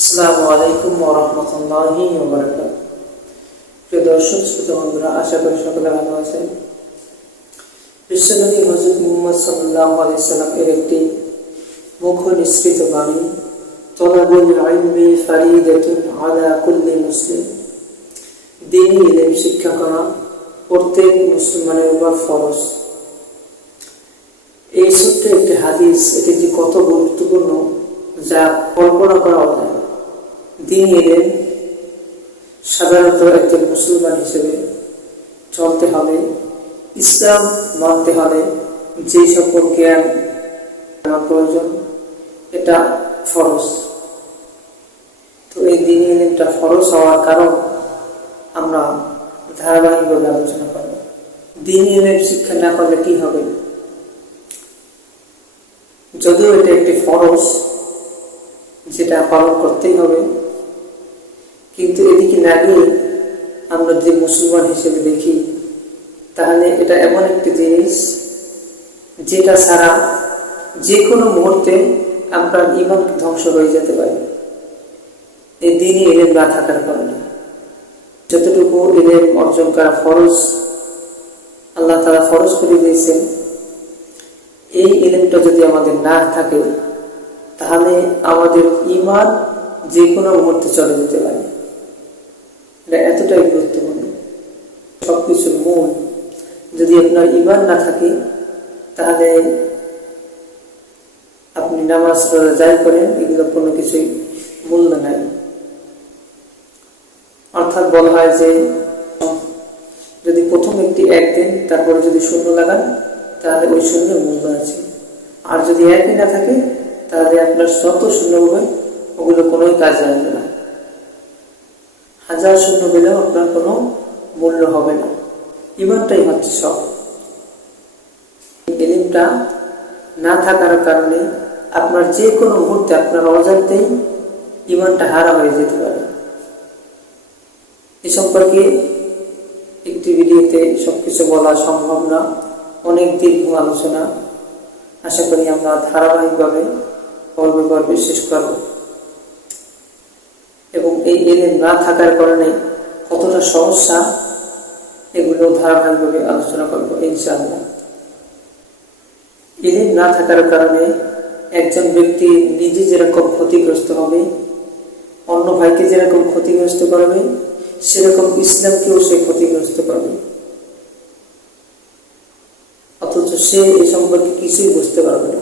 আসসালামু আলাইকুম ওয়া রাহমাতুল্লাহি ওয়া বারাকাতুহু। প্রিয় দর্শক শ্রোতা বন্ধুরা, আশা করি সকলে ভালো আছেন। বিশ্বনবী হযরত মুহাম্মদ সাল্লাল্লাহু আলাইহি সাল্লাম এর একটি মুখ নিঃসৃত বাণী, তলাবুল ইলমি ফারিদাতুন আলা কুল্লি মুসলিম। দ্বীনি ইলম শিক্ষা করা প্রত্যেক মুসলমানের উপর ফরজ। এই ছোট্ট একটি হাদিস, এটি যে কত গুরুত্বপূর্ণ যা কল্পনা করা যায়। দ্বীনি ইলম সাধারণত একজন মুসলমান হিসেবে চলতে হলে, ইসলাম মানতে হলে যে সকল জ্ঞান প্রয়োজন, এটা ফরজ। তো এই দ্বীনি ইলমটা ফরজ হওয়ার কারণ আমরা ধারাবাহিকভাবে আলোচনা করব। দ্বীনি ইলম শিক্ষা না করলে কি হবে? যদিও এটা একটি ফরজ যেটা পালন করতেই হবে, কিন্তু এদিকে না গিয়ে আমরা যে মুসলমান হিসেবে দেখি, তাহলে এটা এমন একটি জিনিস যেটা ছাড়া যে কোনো মুহূর্তে আপনার ঈমান ধ্বংস হয়ে যেতে পারে। এই দ্বীনি ইলম না থাকার কারণে যতটুকু ইলম অর্জন করা ফরজ, আল্লাহ তাআলা ফরজ করে দিয়েছেন, এই ইলমটা যদি আমাদের না থাকে তাহলে আমাদের ঈমান যে কোনো মুহূর্তে চলে যেতে পারে। এটা এতটাই গুরুত্বপূর্ণ। সবকিছুর মূল যদি আপনার ঈমান না থাকে, তাহলে আপনি নামাজ রোজা যাই করেন, এগুলো কোনো কিছুই মূল্য নাই। অর্থাৎ বলা হয় যে যদি প্রথম একটি এক দেন, তারপরে যদি শূন্য লাগান, তাহলে ওই শূন্যের মূল্য আছে। আর যদি একই না থাকে, তাহলে আপনার যত শূন্য হবে ওগুলো কোনোই কাজে আসবে না। হাজার শূন্য পেলেও আপনার কোনো মূল্য হবে না। ঈমানটাই হচ্ছে সব। ইলমটা না থাকার কারণে আপনার যে কোনো মুহূর্তে আপনার অজান্তেই ঈমানটা হারা হয়ে যেতে পারে। এ সম্পর্কে একটি ভিডিওতে সবকিছু বলা সম্ভব না, অনেক দীর্ঘ আলোচনা। আশা করি আমরা ধারাবাহিকভাবে পর্বে পর্বে শেষ করব, এবং এই ইলম না থাকার কারণে কতটা সমস্যা, এগুলো ধারাবাহিকভাবে আলোচনা করব ইনশাআল্লাহ। ইলম না থাকার কারণে একজন ব্যক্তি নিজে যেরকম ক্ষতিগ্রস্ত হবে, অন্য ভাইকে যেরকম ক্ষতিগ্রস্ত করবে, সেরকম ইসলামকেও সে ক্ষতিগ্রস্ত করবে। অথচ সে এ সম্পর্কে কিছুই বুঝতে পারবে না।